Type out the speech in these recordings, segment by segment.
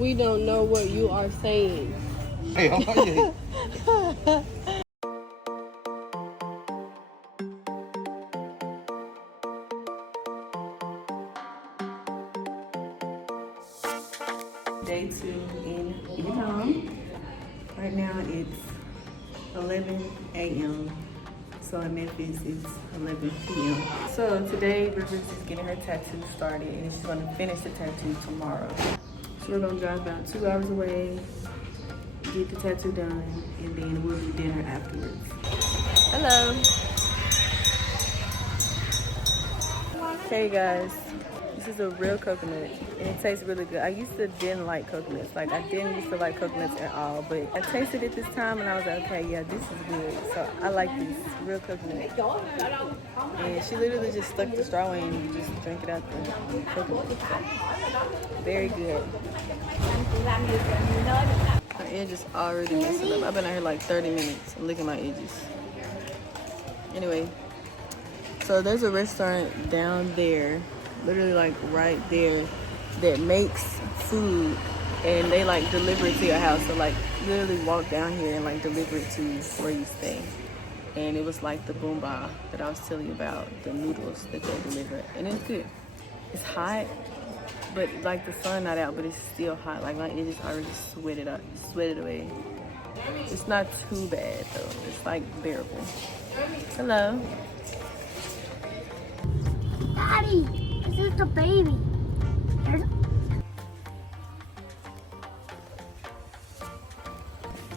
we don't know what you are saying. Hey, how are you? Day 2 in Vietnam. Right now it's 11 a.m. So in Memphis it's 11 p.m. So today Rivers is getting her tattoo started and she's gonna finish the tattoo tomorrow. So we're gonna drive about 2 hours away, get the tattoo done, and then we'll do dinner afterwards. Hello. Hey guys. This is a real coconut and it tastes really good. I used to didn't like coconuts. Like I didn't used to like coconuts at all, but I tasted it this time and I was like, okay, yeah, this is good. So I like this. It's real coconut. And she literally just stuck the straw in and you just drink it out the coconut. So, very good. My edge is already messing up. I've been out here like 30 minutes. Look at my edges. Anyway, so there's a restaurant down there, literally like right there, that makes food and they like deliver it to your house. So like literally walk down here and like deliver it to where you stay. And it was like the boomba that I was telling you about, the noodles that they deliver, and it's good. It's hot, but like the sun not out, but it's still hot. Like my edges already sweated away. It's not too bad though. It's like bearable. Hello. Daddy, this is the baby.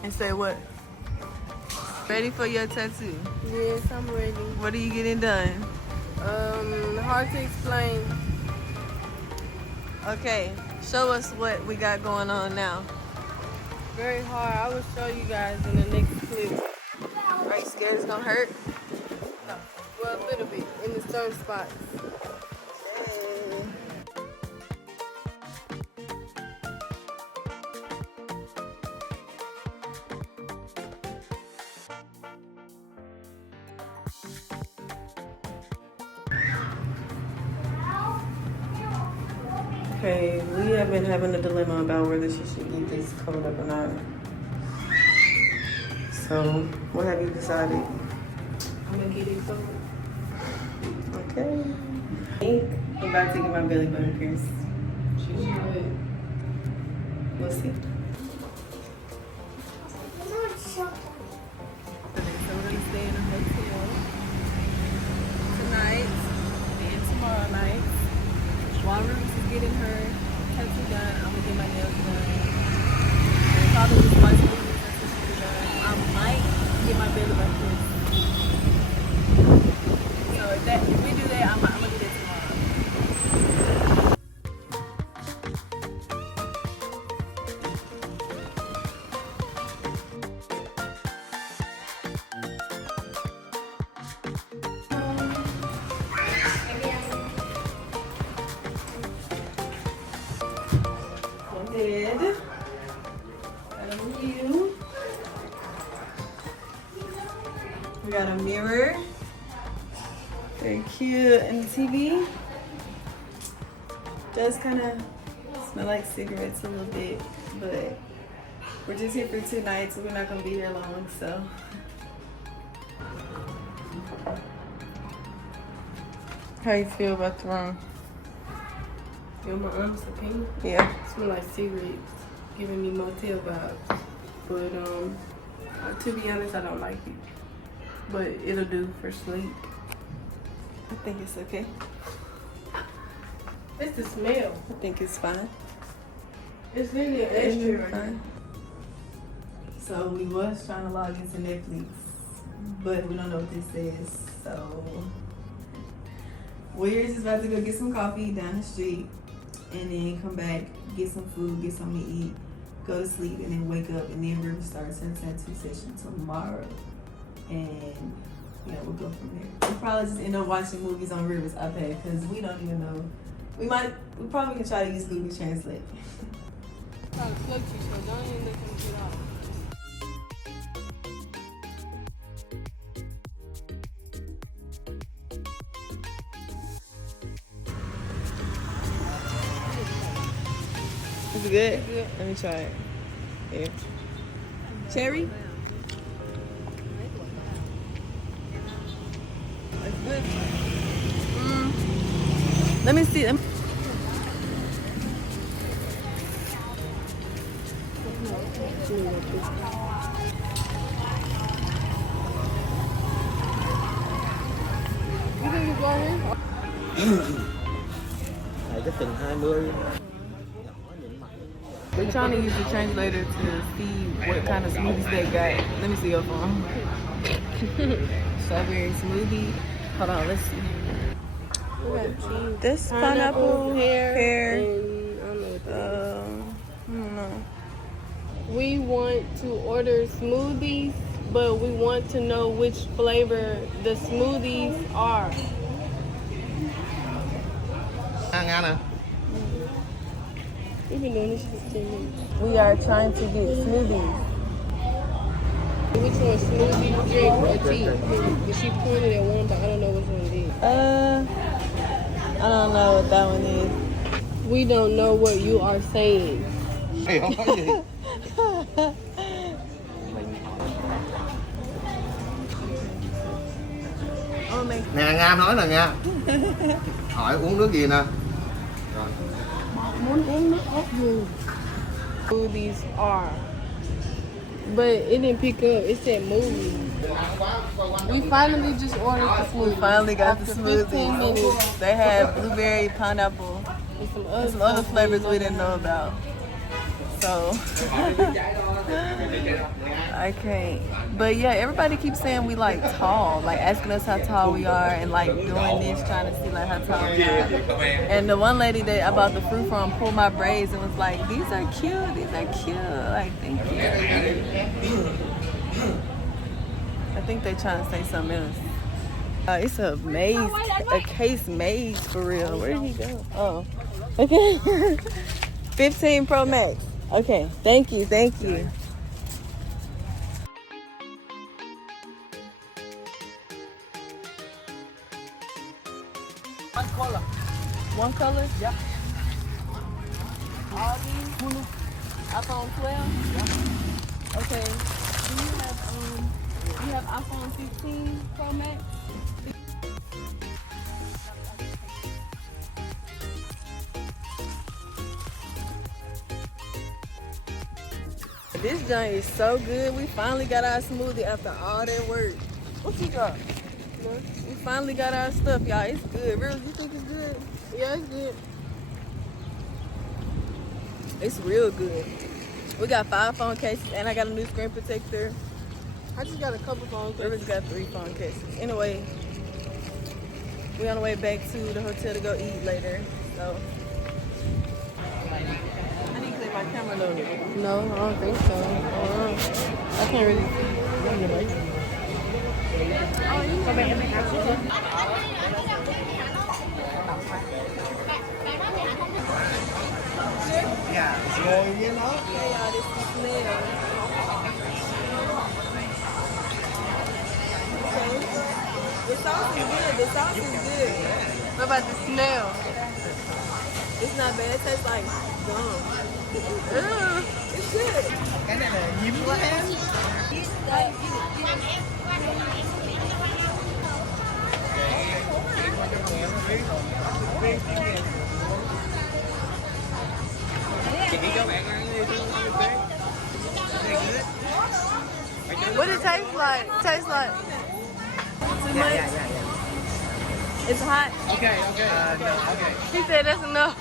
And say what? Ready for your tattoo? Yes, I'm ready. What are you getting done? Hard to explain. Okay, show us what we got going on now. Very hard. I will show you guys in the next clip. Are you scared it's gonna hurt? No. Well, a little bit in the certain spots. Okay, we have been having a dilemma about whether she should get this covered up or not. So, what have you decided? I'm gonna get it covered. Okay. I think I'm about to get my belly button pierced. She should. We'll see. So we're gonna stay in a hotel tonight and tomorrow night. While Rivers is getting her tattoo done, I'm gonna get my nails done. And probably just watch movies until she gets done. I might get my belly button pierced. So if we do that, I'm gonna do that tomorrow. Head. Got a view. We got a mirror. Very cute. And the TV does kind of smell like cigarettes a little bit, but we're just here for 2 nights, so we're not gonna be here long. So. How you feel about the room? In my honest opinion, Yeah. it smell like cigarettes, giving me motel vibes. But to be honest, I don't like it. But it'll do for sleep. I think it's okay. It's the smell. I think it's fine. It's really an extra right Fine. So we was trying to log into Netflix, but we don't know what this says. So we're just about to go get some coffee down the street and then come back, get some food, get something to eat, go to sleep, and then wake up, and then River starts her tattoo session tomorrow. And yeah, we'll go from there. We'll probably just end up watching movies on River's iPad because we don't even know. We probably can try to use Google Translate. Try to flirt you, so don't even let them get off. It's Is it good? Let me try it. Here. Cherry? It's good. Let me see. Cái từng 20. We're trying to use the translator to see what kind of smoothies they got. Let me see your phone. Strawberry smoothie. Hold on, let's see. This pineapple, pear, and I don't know what that is. I don't know. We want to order smoothies, but we want to know which flavor the smoothies are. Nga nè. We've been doing this for 10 minutes. We are trying to get smoothies. Which one, smoothie, drink, or tea? But she pointed at one, but I don't know which one it is. I don't know what that one is. We don't know what you are saying. Thì không có gì. Nè Nga nói nè Nga. Hỏi uống nước gì nè. Rồi. Muốn uống nước ốc gì? Smoothies are. But it didn't pick up. It said movie. We finally just ordered the smoothie. We finally got After the 15 smoothies. minutes. They have blueberry, pineapple, And some and some other flavors we didn't know about. So I can't. But yeah, everybody keeps saying we like tall, like asking us how tall we are, and like doing this, trying to see like how tall we are. And the one lady that I bought the fruit from pulled my braids and was like, "These are cute. These are cute." Like, thank you. I think they trying to say something else. It's a maze, a case maze for real. Where did he go? Oh, okay. 15 Pro Max. Okay, thank you, thank you. One color. One color? Yeah. All these? iPhone 12? Yeah. Okay. Do you have iPhone 15 Pro Max? This joint is so good. We finally got our smoothie after all that work. What you got? We finally got our stuff, y'all. It's good. Real, you think it's good? Yeah, it's good. It's real good. We got 5 phone cases, and I got a new screen protector. I just got a couple phones. River's got 3 phone cases. Anyway, we on the way back to the hotel to go eat later. So I need to clean my camera a little bit. No, I don't think so. I can't really see. Dạ. Rồi với nó. Hey y'all, this is snail. Okay. The sauce is good. The sauce is good. What about the snail? It's not bad. It tastes like gum. It's good. Cái này là diêm quá em. Chị cho bạn ăn đi. What it tastes like? Tastes like too much? Yeah. It's hot. Okay. No, okay. He said that's enough.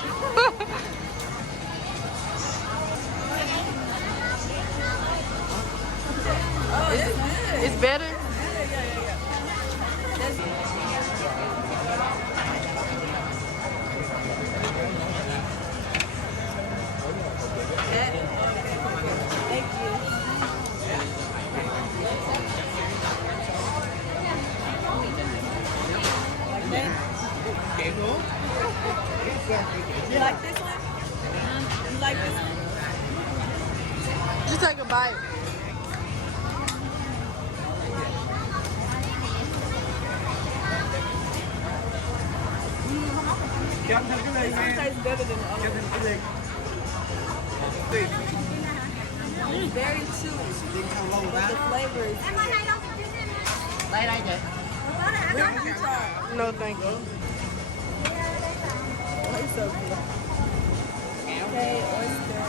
Oh, it's good. It's better? Yeah. That's Thank you. Like that? You like this one? You like this one? Just take a bite. Cho anh thêm cái ly This one nha. tastes better than the other Cho one. thêm cái ly. Very chewy. But the flavor is Đây đây chị. No, thank you. so good. Okay, oyster.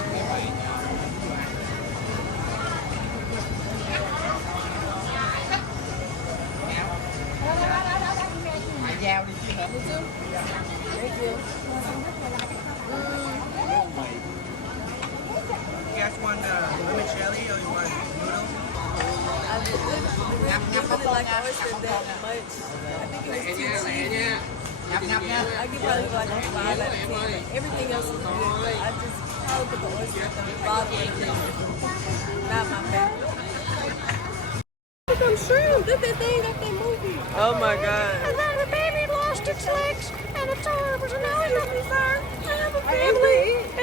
Dao đi chứ hả? Thank you. You guys want lemon jelly or you want noodles? I really like the oyster that much. I think it was too cheesy. Nhập nhập nha. I could probably go like a 5 out of 10, but everything else was good. But I just probably put the oyster at the bottom of the list. Not my favorite. Look at them shrimp. Look at that thing, that movie. Oh my god. And then the baby lost its legs and its arms, and now he's not there. I have a I ate